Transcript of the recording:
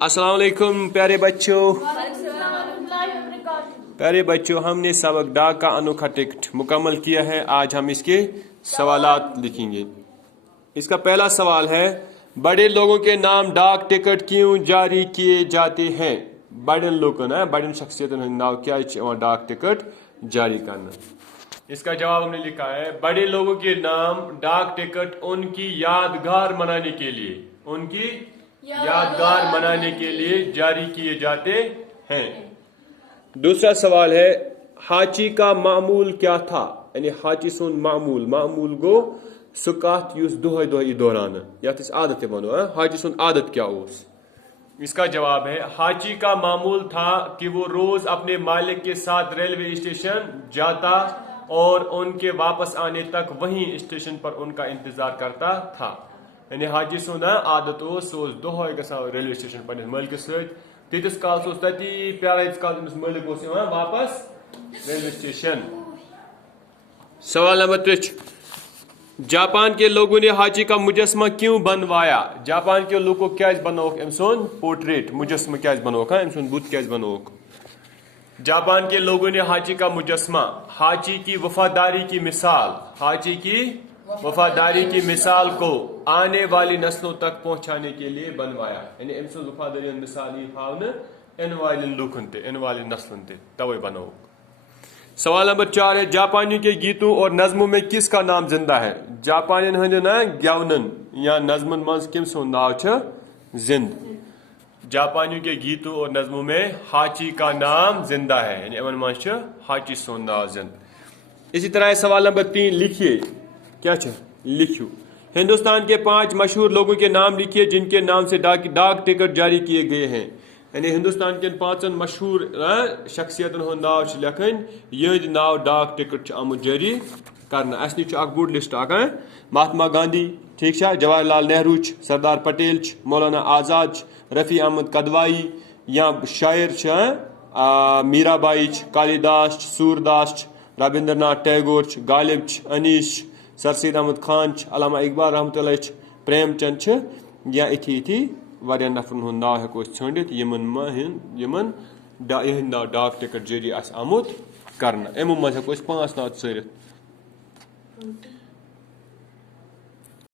अस्सलाम वालेकुम प्यारे बच्चों, हमने सबक डाक का अनोखा टिकट मुकम्मल किया है। आज हम इसके सवालात लिखेंगे। इसका पहला सवाल है, बड़े लोगों के नाम डाक टिकट क्यों जारी किए जाते हैं? बड़े लोगों ना बड़े शख्सियतों नाम क्या डाक टिकट जारी करना। इसका जवाब हमने लिखा है, बड़े लोगों के नाम डाक टिकट उनकी यादगार मनाने के लिए जारी किए जाते हैं। दूसरा सवाल है, हाची का मामूल क्या था? यानी हाची सुन मामूल गो सुकात युस दोहे दोहे दौरान या आदत बनो हाची सुन आदत क्या उस? इसका जवाब है, हाची का मामूल था कि वो रोज अपने मालिक के साथ रेलवे स्टेशन जाता और उनके वापस आने तक वहीं स्टेशन पर उनका इंतजार करता था। यानी हाजी सुन आदत दोहे गसान रेलवे स्टेशन पे मालिकस तीस काल तती प्यार काल मालिक वापस रेलवे स्टेशन। सवाल नंबर 3, जापान के लोगों ने हाजी का मुजस्मा क्यों बनवाया? जापान के लोगों को क्या बनोक अम सुन पोर्ट्रेट मुजस्मा क्या बनोक अम सुन बुत क्या बनोक? जापान के लोगों ने हाजी का मुजस्मा हाजी की वफादारी की मिसाल को आने वाली नस्लों तक पहुंचाने के लिए बनवाया। यानी अम सुन वफादारी मिसाल हावन इन वाले लूखन ते इन वाले नस्लन ते तवे बनो। सवाल नंबर 4 है, जापानियों के गीतों और नज्मों में किसका नाम जिंदा है? जापानियन हंद गवनन या नज्मन मज किम सुन नाव जिंद? जापानियों के गीतों और नज्मों में हाची का नाम जिंदा है, यानी अमन मज हाची सुन नाव जिंद। इसी तरह सवाल नंबर 3 लिखिए, क्या लिखियो, हिंदुस्तान के 5 मशहूर लोगों के नाम लिखिए जिनके नाम से डाक टिकट जारी किए गए हैं। यानी हिंदुस्तान के 5 मशहूर शख्सियतन हूं नाव लिखन यह नाव डाक टिकट आमुत जारी करना। अस नी बोड़ लिस्ट महात्मा गांधी, ठीक है, जवाहरलाल नेहरू, सरदार पटेल, मौलाना आजाद, रफ़ी अहमद कदवाई, या शायर मीराबाई, कालिदास, सूरदास, रविंद्रनाथ टैगोर, गालिब, अनीस, सर सैयद अहमद खान, अल्लामा इकबाल रहमतुल्लाह, प्रेमचंद, या इथी वारिया नफरन हूं नाव हेको छंडित यमन नाव डाक टिकट जारी आमुत करना। अमो मज हेको 5 नाव चरित।